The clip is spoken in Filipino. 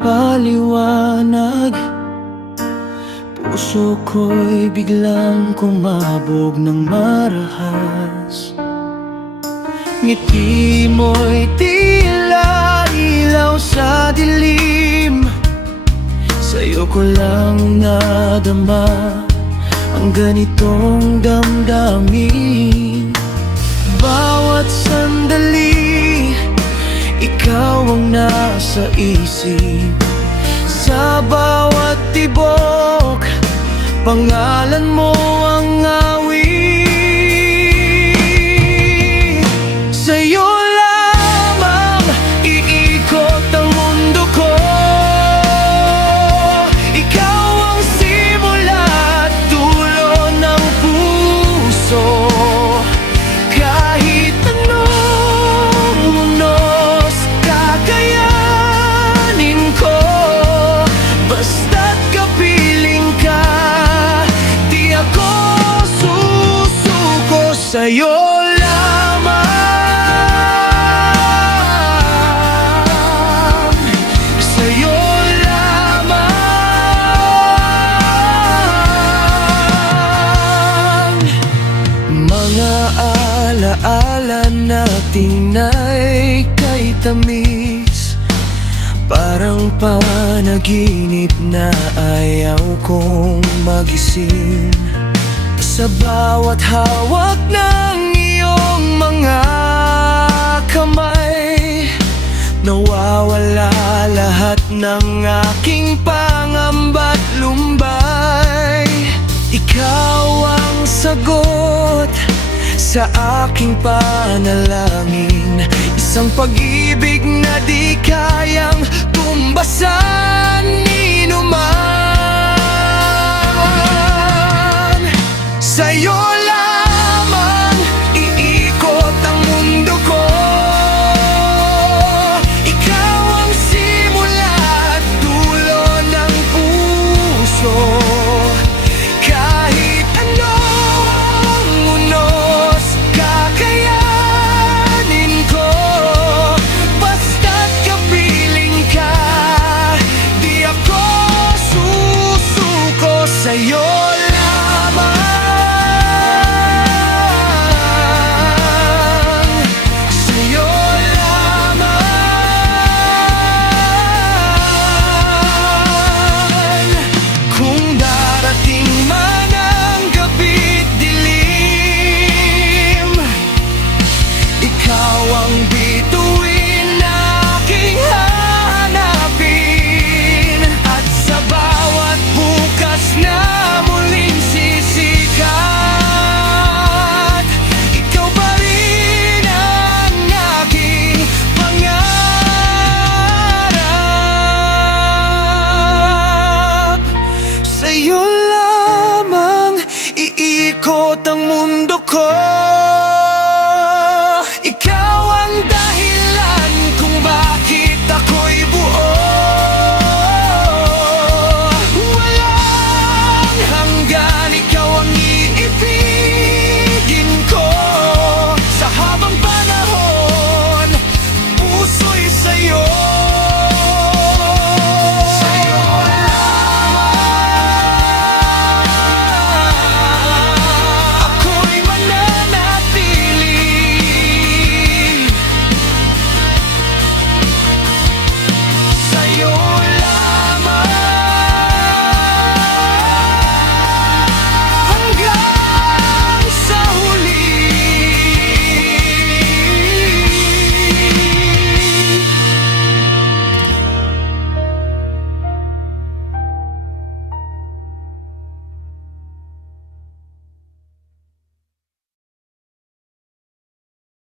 paliwanag, puso ko'y biglang kumabog ng marahas. Ngiti mo'y tila ilaw sa dilim, sa'yo ko lang nadama ang ganitong damdamin. Bawat sandali, ikaw ang nasa isip. Sa bawat tibok, pangalan mo ang awit. Sa'yo lamang iikot ang mundo ko. Ikaw ang simula at dulo ng puso. Kahit anong unos kakayanin ko, basta't kapiling ka, di ako susuko. Sa'yo lamang, sa'yo lamang. Mga alaala nating na'y kay tamis, parang panaginip na ayaw kong magising. Sa bawat hawak ng iyong mga kamay, nawawala lahat ng aking pangamba't lumbay. Ikaw ang sagot sa aking panalangin, isang pag-ibig na di kayang tumbasan ni numan. Sa'yo